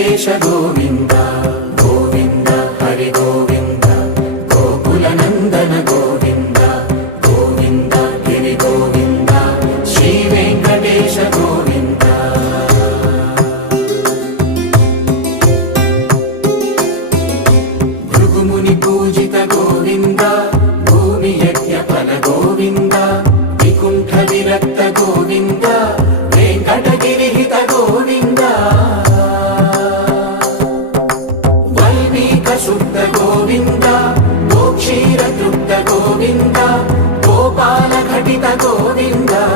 వెంకటేశ గోవింద గోవింద హరి గోవింద గోకుల నందన గోవింద గోవింద గిరి గోవింద శ్రీ వెంకటేశ గోవింద భృగుముని పూజిత గోవింద భూమి యజ్ఞ ఫల గోవింద వికుంఠ విరక్త గోవింద వెంకటగిరిహిత గోవింద వల్మీక శుద్ధ గోవింద గోక్షీర తృప్త గోవింద గోపాల ఘటిత గోవింద